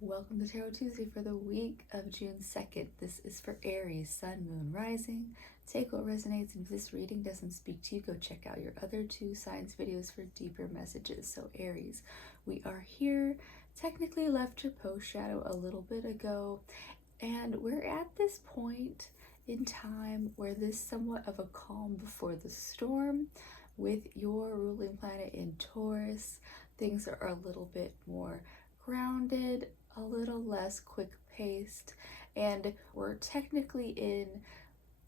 Welcome to Tarot Tuesday for the week of June 2nd. This is for Aries, Sun, Moon, Rising. Take what resonates, and if this reading doesn't speak to you, go check out your other two signs videos for deeper messages. So Aries, we are here. Technically left your post shadow a little bit ago, and we're at this point in time where there's somewhat of a calm before the storm with your ruling planet in Taurus. Things are a little bit more grounded, a little less quick-paced, and we're technically in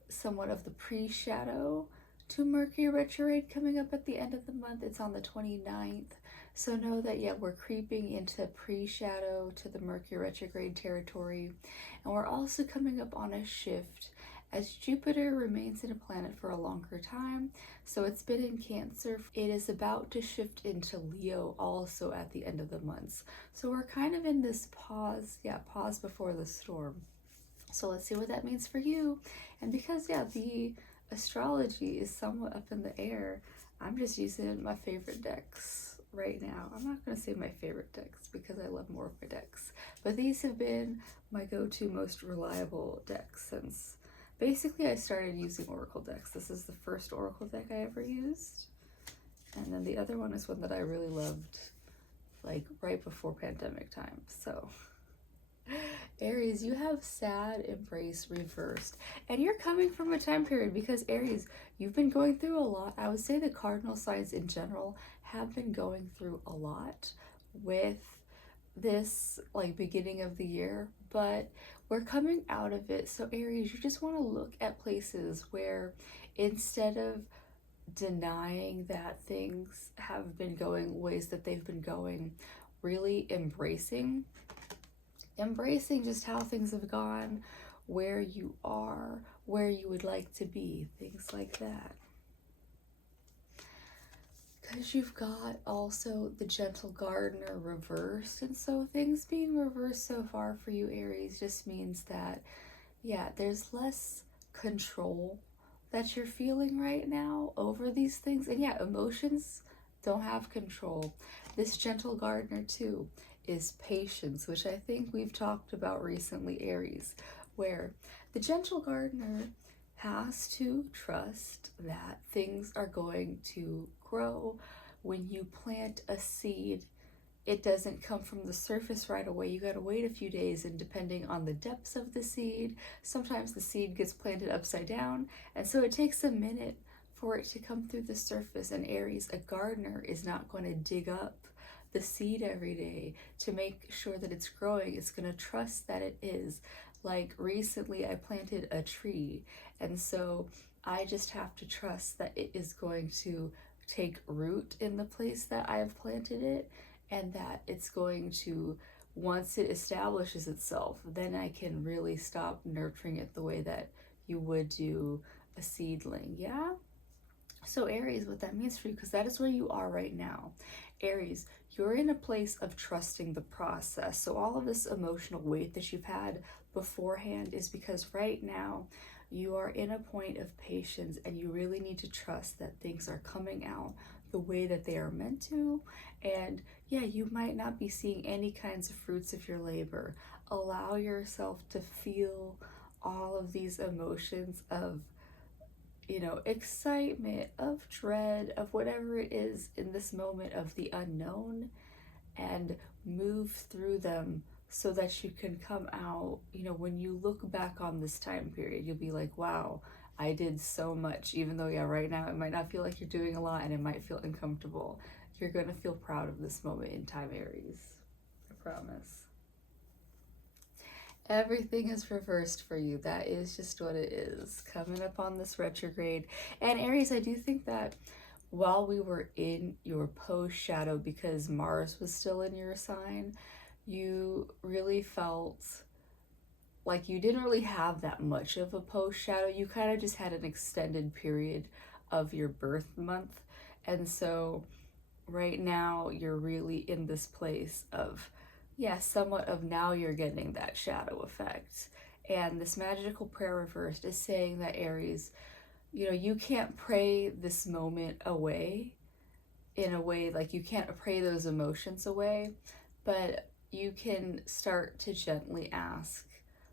somewhat of the pre-shadow to Mercury Retrograde coming up at the end of the month. It's on the 29th. So know that, yeah, we're creeping into pre-shadow to the Mercury Retrograde territory. And we're also coming up on a shift as Jupiter remains in a planet for a longer time. So it's been in Cancer. It is about to shift into Leo also at the end of the month. So we're kind of in this pause before the storm. So let's see what that means for you. And because, the astrology is somewhat up in the air, I'm just using my favorite decks right now. I'm not going to say my favorite decks because I love more of my decks, but these have been my go-to most reliable decks since basically I started using Oracle decks. This is the first Oracle deck I ever used, and then the other one is one that I really loved like right before pandemic time. So Aries, you have sad embrace reversed, and you're coming from a time period because Aries, you've been going through a lot. I would say the cardinal signs in general have been going through a lot with this like beginning of the year, but we're coming out of it. So Aries, you just want to look at places where instead of denying that things have been going ways that they've been going, really embracing just how things have gone, where you are, where you would like to be, things like that. Because you've got also the Gentle Gardener reversed, and so things being reversed so far for you, Aries, just means that, there's less control that you're feeling right now over these things. And emotions don't have control. This Gentle Gardener too is patience, which I think we've talked about recently, Aries, where the Gentle Gardener has to trust that things are going to grow. When you plant a seed, it doesn't come from the surface right away. You got to wait a few days, and depending on the depths of the seed, sometimes the seed gets planted upside down, and so it takes a minute for it to come through the surface. And Aries, a gardener is not going to dig up the seed every day to make sure that it's growing. It's going to trust that it is. Like recently I planted a tree, and so I just have to trust that it is going to take root in the place that I have planted it, and that it's going to, once it establishes itself, then I can really stop nurturing it the way that you would do a seedling. So Aries, what that means for you, because that is where you are right now, Aries, you're in a place of trusting the process. So all of this emotional weight that you've had beforehand is because right now you are in a point of patience, and you really need to trust that things are coming out the way that they are meant to. And you might not be seeing any kinds of fruits of your labor. Allow yourself to feel all of these emotions of excitement, of dread, of whatever it is in this moment of the unknown, and move through them so that you can come out, when you look back on this time period, you'll be like, wow, I did so much. Even though, right now it might not feel like you're doing a lot and it might feel uncomfortable, you're going to feel proud of this moment in time, Aries. I promise. Everything is reversed for you. That is just what it is. Coming up on this retrograde. And Aries, I do think that while we were in your post shadow, because Mars was still in your sign, you really felt like you didn't really have that much of a post shadow. You kind of just had an extended period of your birth month. And so right now you're really in this place of, somewhat of now you're getting that shadow effect. And this magical prayer reversed is saying that, Aries, you can't pray this moment away in a way, like you can't pray those emotions away, but you can start to gently ask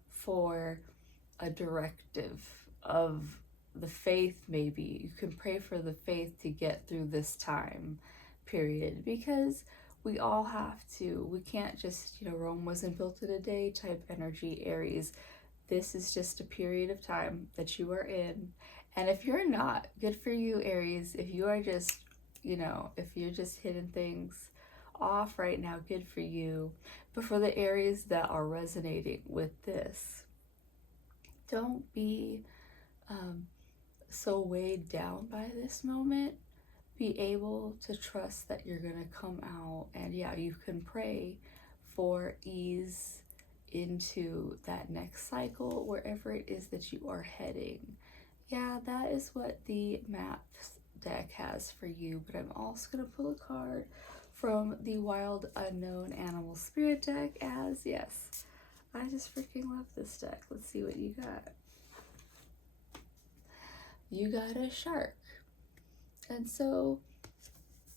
for a directive of the faith. Maybe you can pray for the faith to get through this time period, because we all have to. We can't just, Rome wasn't built in a day type energy, Aries. This is just a period of time that you are in. And if you're not, good for you, Aries. If you are just, if you're just hitting things off right now, good for you. But for the Aries that are resonating with this, don't be so weighed down by this moment. Be able to trust that you're going to come out, and yeah, you can pray for ease into that next cycle, wherever it is that you are heading. Yeah, that is what the maps deck has for you, but I'm also going to pull a card from the Wild Unknown Animal Spirit deck, as yes, I just freaking love this deck. Let's see what you got. You got a shark. And so,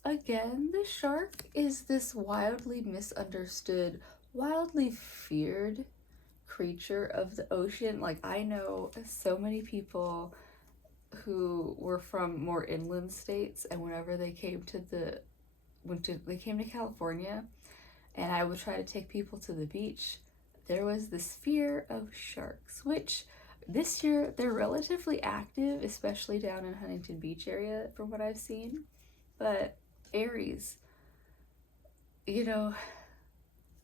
again, the shark is this wildly misunderstood, wildly feared creature of the ocean. Like, I know so many people who were from more inland states, and whenever they came to California, and I would try to take people to the beach, there was this fear of sharks, which this year they're relatively active, especially down in Huntington Beach area from what I've seen. But Aries,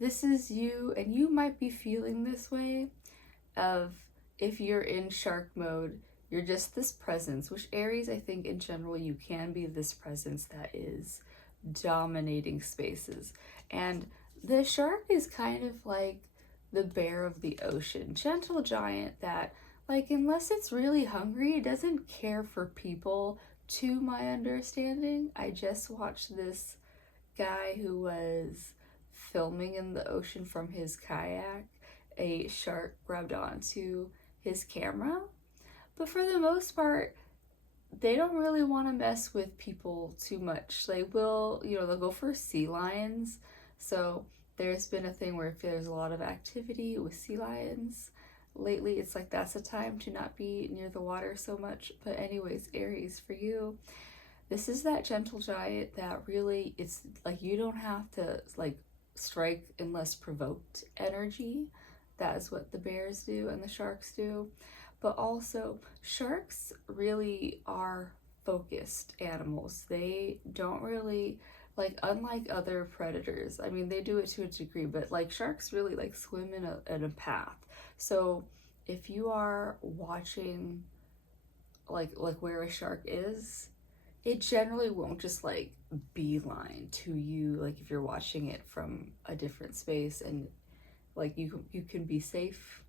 this is you, and you might be feeling this way of, if you're in shark mode, you're just this presence, which Aries, I think in general, you can be this presence that is dominating spaces. And the shark is kind of like the bear of the ocean, gentle giant that, like, unless it's really hungry, it doesn't care for people, to my understanding. I just watched this guy who was filming in the ocean from his kayak. A shark grabbed onto his camera. But for the most part, they don't really want to mess with people too much. They will, they'll go for sea lions. So there's been a thing where if there's a lot of activity with sea lions lately, it's like that's a time to not be near the water so much. But anyways, Aries, for you, this is that gentle giant that really, it's like you don't have to like strike unless provoked energy. That is what the bears do and the sharks do. But also, sharks really are focused animals. They don't really, like, unlike other predators, I mean, they do it to a degree, but like sharks really like swim in a path. So if you are watching like where a shark is, it generally won't just like beeline to you, like if you're watching it from a different space, and like you can be safe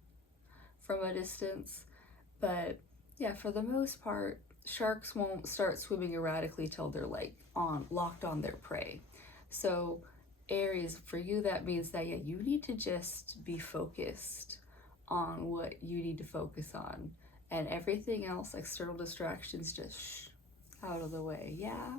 from a distance. But yeah, for the most part, sharks won't start swimming erratically till they're like locked on their prey. So Aries, for you, that means that yeah, you need to just be focused on what you need to focus on, and everything else, external distractions, just out of the way. Yeah,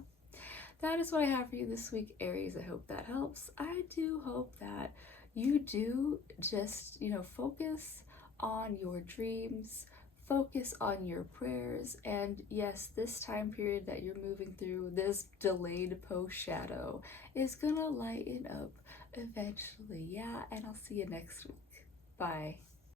that is what I have for you this week, Aries. I hope that helps. I do hope that you do just, focus on your dreams, focus on your prayers, and yes, this time period that you're moving through, this delayed post-shadow, is gonna lighten up eventually. Yeah, and I'll see you next week. Bye.